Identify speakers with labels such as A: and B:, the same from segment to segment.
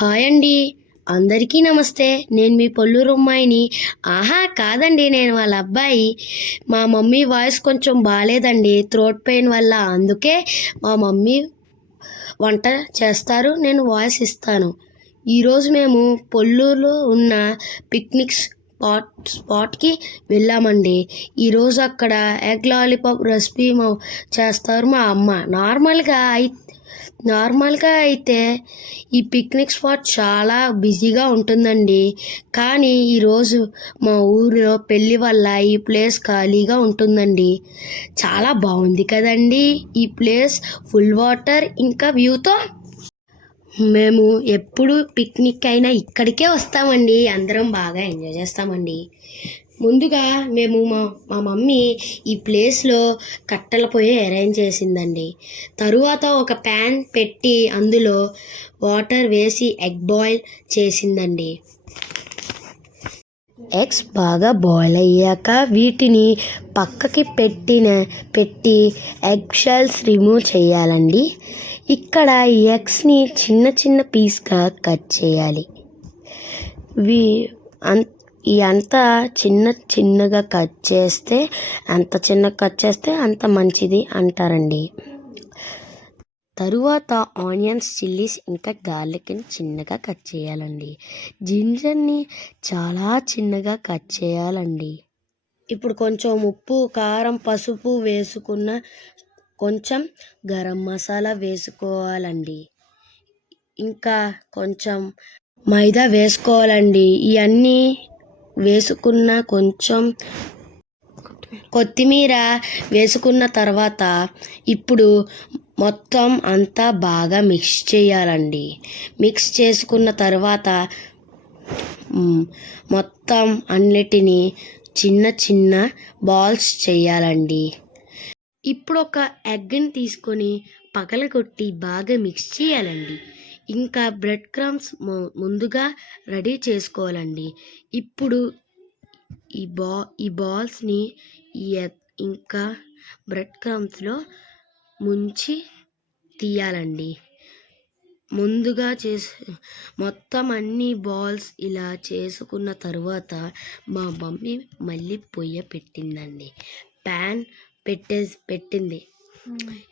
A: Hi అండి. అందరికీ నమస్తే. నేను మీ పొల్లూరు అమ్మాయిని ఆహా కాదండి నేను వాళ్ళ అబ్బాయి. మా మమ్మీ వాయిస్ కొంచెం బాగాలేదండి థ్రోట్ పెయిన్ వల్ల. అందుకే మా మమ్మీ వంట చేస్తారు నేను వాయిస్ ఇస్తాను. ఈరోజు మేము పొల్లూరులో ఉన్న పిక్నిక్ స్పాట్ స్పాట్కి వెళ్ళామండి. ఈరోజు అక్కడ ఎగ్ లాలీపాప్ రెసిపీ మా చేస్తారు మా అమ్మ. నార్మల్గా అయితే నార్మల్గా అయితే ఈ పిక్నిక్ స్పాట్ చాలా బిజీగా ఉంటుందండి. కానీ ఈరోజు మా ఊరిలో పెళ్ళి వల్ల ఈ ప్లేస్ ఖాళీగా ఉంటుందండి. చాలా బాగుంది కదండి ఈ ప్లేస్ ఫుల్ వాటర్ ఇంకా వ్యూతో. మేము ఎప్పుడు పిక్నిక్ అయినా ఇక్కడికే వస్తామండి. అందరం బాగా ఎంజాయ్ చేస్తామండి. ముందుగా మేము మా మా మమ్మీ ఈ ప్లేస్లో కట్టెల పొయ్యి అరేంజ్ చేసిందండి. తరువాత ఒక ప్యాన్ పెట్టి అందులో వాటర్ వేసి ఎగ్ బాయిల్ చేసిందండి. ఎగ్స్ బాగా బాయిల్ అయ్యాక వీటిని పక్కకి పెట్టిన పెట్టి ఎగ్ షెల్స్ రిమూవ్ చేయాలండి. ఇక్కడ ఈ ఎగ్స్ని చిన్న చిన్న పీస్గా కట్ చేయాలి. వీ అంత ఈ అంతా చిన్న చిన్నగా కట్ చేస్తే అంత చిన్న కట్ చేస్తే అంత మంచిది అంటారండి. తరువాత ఆనియన్స్ చిల్లీస్ ఇంకా గార్లిక్ని చిన్నగా కట్ చేయాలండి. జింజర్ని చాలా చిన్నగా కట్ చేయాలండి. ఇప్పుడు కొంచెం ఉప్పు కారం పసుపు వేసుకున్న కొంచెం గరం మసాలా వేసుకోవాలండి. ఇంకా కొంచెం మైదా వేసుకోవాలండి. ఇవన్నీ వేసుకున్న కొంచెం కొత్తిమీర వేసుకున్న తర్వాత ఇప్పుడు మొత్తం అంతా బాగా మిక్స్ చేయాలండి. మిక్స్ చేసుకున్న తర్వాత మొత్తం అన్నిటినీ చిన్న చిన్న బాల్స్ చేయాలండి. ఇప్పుడు ఒక ఎగ్ని తీసుకొని పగలగొట్టి బాగా మిక్స్ చేయాలండి. ఇంకా బ్రెడ్ క్రమ్స్ ముందుగా రెడీ చేసుకోవాలండి. ఇప్పుడు ఈ బా ఈ బాల్స్ని ఈ ఇంకా బ్రెడ్ క్రమ్స్లో ముంచి తీయాలండి. ముందుగా చేసి మొత్తం అన్ని బాల్స్ ఇలా చేసుకున్న తర్వాత మా మమ్మీ మళ్ళీ పొయ్య పెట్టిందండి. ప్యాన్ పెట్టే పెట్టింది.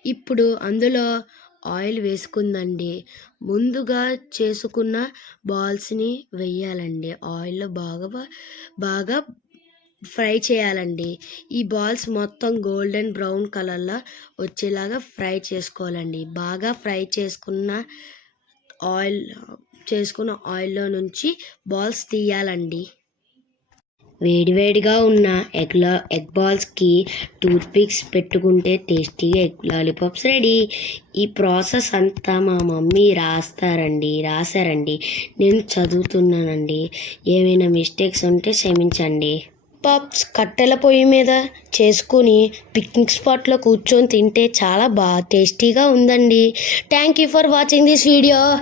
A: ఇప్పుడు అందులో ఆయిల్ వేసుకుందండి. ముందుగా చేసుకున్న బాల్స్ని వెయ్యాలండి. ఆయిల్లో బాగా బాగా ఫ్రై చేయాలండి. ఈ బాల్స్ మొత్తం గోల్డెన్ బ్రౌన్ కలర్లో వచ్చేలాగా ఫ్రై చేసుకోవాలండి. బాగా ఫ్రై చేసుకున్న ఆయిల్ చేసుకున్న ఆయిల్లో నుంచి బాల్స్ తీయాలండి. వేడివేడిగా ఉన్న ఎగ్ లా ఎగ్ బాల్స్కి టూత్ పిక్స్ పెట్టుకుంటే టేస్టీగా ఎగ్ లాలీపాప్స్ రెడీ. ఈ ప్రాసెస్ అంతా మా మమ్మీ రాస్తారండి రాశారండి. నేను చదువుతున్నానండి. ఏమైనా మిస్టేక్స్ ఉంటే క్షమించండి. పాప్స్ కట్టెల పొయ్యి మీద చేసుకుని పిక్నిక్ స్పాట్లో కూర్చొని తింటే చాలా బాగా టేస్టీగా ఉందండి. Thank you for watching this video.